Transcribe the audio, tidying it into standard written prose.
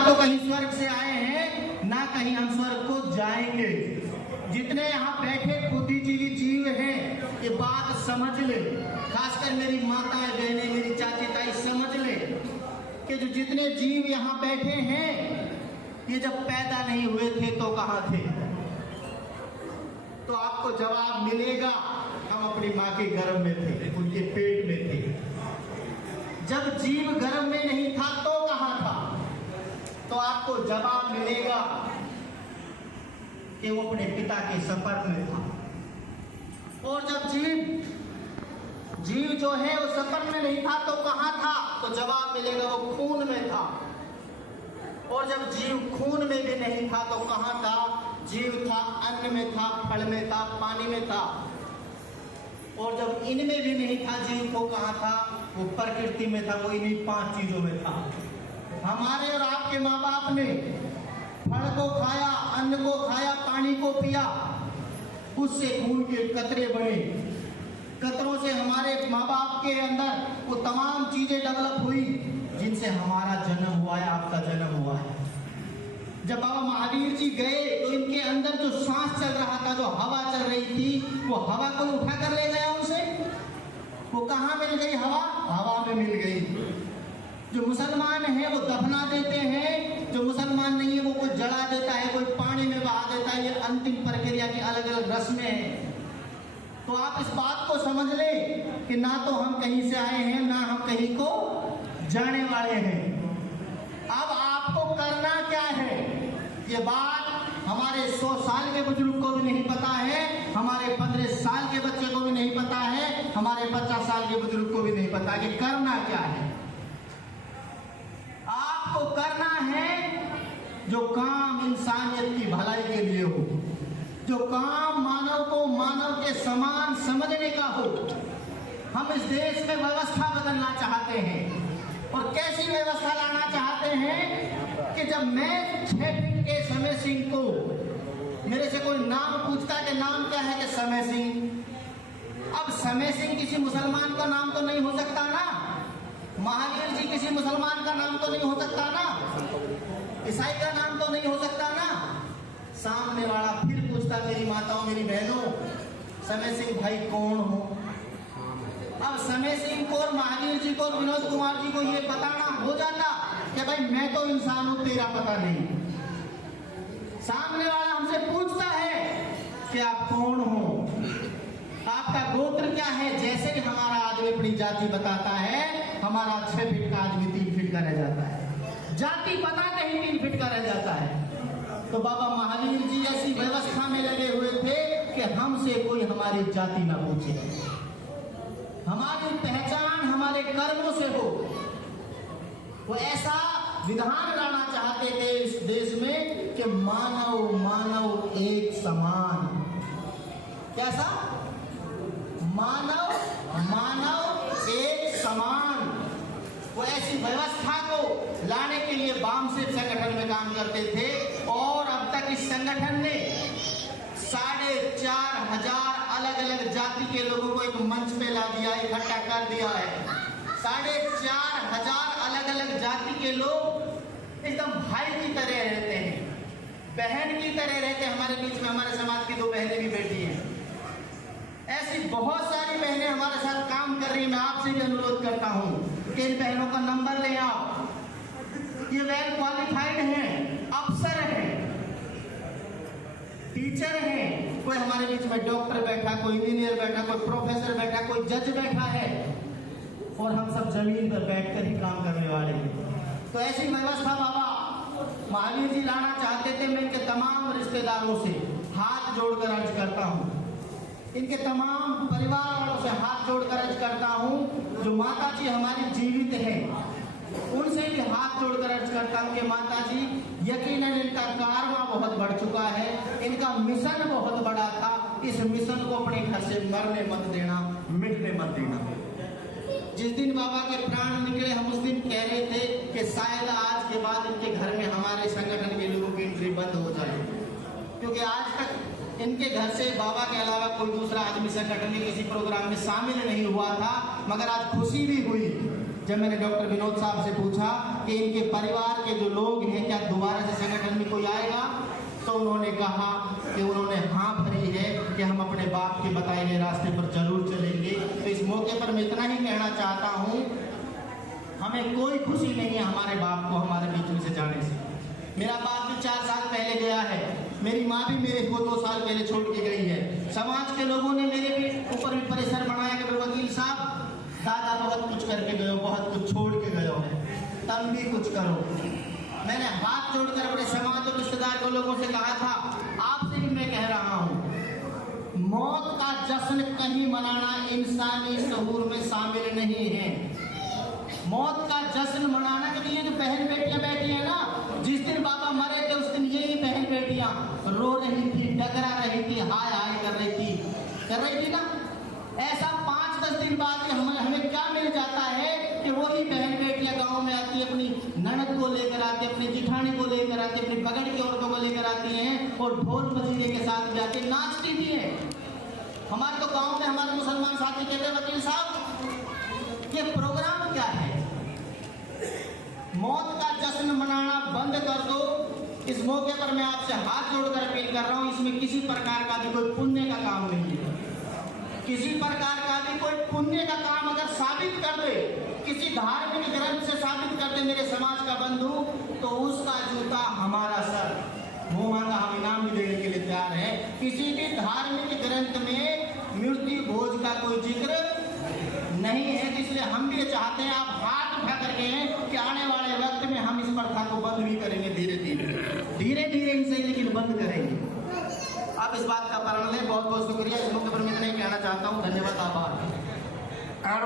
तो कहीं स्वर्ग से आए हैं ना कहीं हम स्वर्ग को जाएंगे। जितने यहाँ बैठे बुद्धिजीवी जीव हैं ये बात समझ ले, खासकर मेरी माताएं बहनें मेरी चाची ताई समझ ले कि जो जितने जीव यहाँ बैठे हैं ये जब पैदा नहीं हुए थे तो कहाँ थे। तो आपको जवाब मिलेगा, हम अपनी माँ के गर्भ में थे, उनके पेट में थे। जब जीव गर्भ में नहीं था तो कहाँ था। तो आपको जवाब मिलेगा कि वो अपने पिता के सफर में था। और जब जीव जो है वो सफर में नहीं था तो कहाँ था। तो जवाब मिलेगा वो खून में था। और जब जीव खून में भी नहीं था तो कहाँ था। जीव था अन्न में था, फल में था, पानी में था। और जब इनमें भी नहीं था जीव को कहाँ था, वो प्रकृति में था, वो इन्हीं 5 चीजों में था। हमारे और आपके माँ बाप ने फल को खाया, अन्न को खाया, पानी को पिया, उससे खून के कतरे बने। कतरों से हमारे माँ बाप के अंदर वो तमाम चीजें डेवलप हुई जिनसे हमारा जन्म हुआ है, आपका जन्म हुआ है। जब बाबा महावीर जी गए तो इनके अंदर जो सांस चल रहा था, जो हवा चल रही थी, वो हवा को उठा कर ले गया उनसे। वो कहाँ मिल गई हवा? हवा में मिल गई। जो मुसलमान है वो दफना देते हैं, जो मुसलमान नहीं है वो कोई जला देता है, कोई पानी में बहा देता है। ये अंतिम प्रक्रिया की अलग अलग रस्में हैं। तो आप इस बात को समझ ले कि ना तो हम कहीं से आए हैं ना हम कहीं को जाने वाले हैं। अब आपको करना क्या है, ये बात हमारे 100 साल के बुजुर्ग को भी नहीं पता है, हमारे 15 साल के बच्चे को भी नहीं पता है, हमारे 50 साल के बुजुर्ग को भी नहीं पता कि करना क्या है। आपको करना है जो काम इंसानियत की भलाई के लिए हो, जो काम मानव को मानव के समान समझने का हो। हम इस देश में व्यवस्था बदलना चाहते हैं। और कैसी व्यवस्था लाना चाहते हैं कि जब मैं 6 फीट के समय सिंह को मेरे से कोई नाम पूछता कि नाम क्या है, कि समय सिंह। अब समय सिंह किसी मुसलमान का नाम तो नहीं हो सकता ना, महावीर जी किसी मुसलमान का नाम तो नहीं हो सकता ना, ईसाई का नाम तो नहीं हो सकता ना। सामने वाला फिर पूछता, मेरी माताओं मेरी बहनों, समय सिंह भाई कौन हो। अब समय सिंह को और महावीर जी को और विनोद कुमार जी को ये बताना हो जाता कि भाई मैं तो इंसान हूं, तेरा पता नहीं। सामने वाला हमसे पूछता है कि आप कौन हो, आपका गोत्र क्या है। जैसे ही हमारा आदमी अपनी जाति बताता है, हमारा 6 फीट का आदमी 3 फीट का रह जाता है। जाति पता नहीं 3 फीट का रह जाता है। तो बाबा महावीर जी ऐसी व्यवस्था में लगे हुए थे कि हमसे कोई हमारी जाति ना पूछे, हमारी पहचान हमारे कर्मों से हो। वो ऐसा विधान लाना चाहते थे इस देश में कि मानव मानव एक समान। कैसा? मानव मानव एक समान। वो ऐसी व्यवस्था को लाने के लिए वामसिक संगठन में काम करते थे। और अब तक इस संगठन ने 4,500 अलग अलग जाति के लोगों को एक मंच पे ला दिया, इकट्ठा कर दिया है। 4,500 अलग अलग जाति के लोग एकदम भाई की तरह रहते हैं, बहन की तरह रहते हैं। हमारे बीच में हमारे समाज की 2 बहनें भी बैठी हैं। ऐसी बहुत सारी बहनें हमारे साथ काम कर रही हैं। मैं आपसे भी अनुरोध करता हूं कि इन बहनों का नंबर ले आओ। ये वेल क्वालिफाइड हैं, अफसर हैं, टीचर हैं। कोई हमारे बीच में डॉक्टर बैठा, कोई इंजीनियर बैठा, कोई प्रोफेसर बैठा, कोई जज बैठा है। और हम सब जमीन पर बैठकर ही काम करने वाले हैं। तो ऐसी व्यवस्था बाबा महावीर जी लाना चाहते थे। मैं इनके तमाम रिश्तेदारों से हाथ जोड़कर अर्ज करता हूँ, इनके तमाम परिवार वालों से हाथ जोड़कर अर्ज करता हूँ। जो माता जी हमारी जीवित हैं उनसे भी हाथ जोड़कर अर्ज करता हूँ कि माता जी, यकीनन इनका कारवा बहुत बढ़ चुका है, इनका मिशन बहुत बड़ा था। इस मिशन को अपने घर से मरने मत देना, मिटने मत देना। जिस दिन बाबा के प्राण निकले, हम उस दिन कह रहे थे कि शायद आज के बाद इनके घर में हमारे संगठन के लोगों की एंट्री बंद हो जाए, क्योंकि आज तक इनके घर से बाबा के अलावा कोई दूसरा आदमी संगठन में किसी प्रोग्राम में शामिल नहीं हुआ था। मगर आज खुशी भी हुई जब मैंने डॉक्टर विनोद साहब से पूछा कि इनके परिवार के जो लोग हैं क्या आएगा? तो उन्होंने कहा कि उन्होंने हाँ भरी है कि हम अपने बाप के बताए गए रास्ते पर जरूर चलेंगे। तो इस मौके पर मैं इतना ही कहना चाहता हूँ, हमें कोई खुशी नहीं है हमारे बाप को हमारे बीच में से जाने से। मेरा बाप भी 4 साल पहले गया है, मेरी माँ भी मेरे को 2 साल पहले छोड़ के गई है। समाज के लोगों ने मेरे भी ऊपर भी प्रेशर बनाया कि वकील साहब, दादा बहुत कुछ करके गए हो, बहुत कुछ छोड़ के गए हो, तब भी कुछ करो। मैंने हाथ जोड़कर अपने समाज और रिश्तेदार के लोगों से कहा था, आपसे भी मैं कह रहा हूँ, मौत का जश्न कहीं मनाना इंसानी शऊर में शामिल नहीं है। मौत का जश्न मनाना, क्योंकि ये जो बहन बेटियां बैठी है ना, जिस दिन बाबा मरे थे उस दिन यही बहन बेटियां रो रही थी, डगरा रही थी, हाय हाय कर रही थी ना। ऐसा 5-10 दिन बाद हमें क्या मिल जाता है कि वही बहन बेटियां गाँव में आती है, अपनी ननद को लेकर आती है, अपनी जिठानी को लेकर आती है, अपनी पगड़ की औरतों को लेकर आती हैं और ढोल मजीरे के साथ भी आती नाचती भी है। हमारे तो गाँव में हमारे मुसलमान साथी कहते हैं, वकील साहब ये प्रोग्राम क्या है? मौत का जश्न मनाना बंद कर दो। इस मौके पर मैं आपसे हाथ जोड़कर अपील कर रहा हूं, इसमें किसी प्रकार का भी कोई पुण्य का काम नहीं है। किसी प्रकार का भी कोई पुण्य का काम अगर साबित कर दे, किसी धार्मिक ग्रंथ से साबित कर दे मेरे समाज का बंधु, तो उसका जूता हमारा सर। मुंह मांगा हम इनाम भी देने के लिए तैयार है। किसी भी धार्मिक ग्रंथ में मृत्यु भोज का कोई जिक्र नहीं है, इसलिए हम भी चाहते हैं आप हाथ उठा करके कि आने वाले वक्त में हम इस प्रथा को बंद भी करेंगे, धीरे धीरे ही सही, लेकिन बंद करेंगे। आप इस बात का प्रण लें। बहुत बहुत शुक्रिया। इस मौके पर मैं इतना ही कहना चाहता हूँ। धन्यवाद, आभार।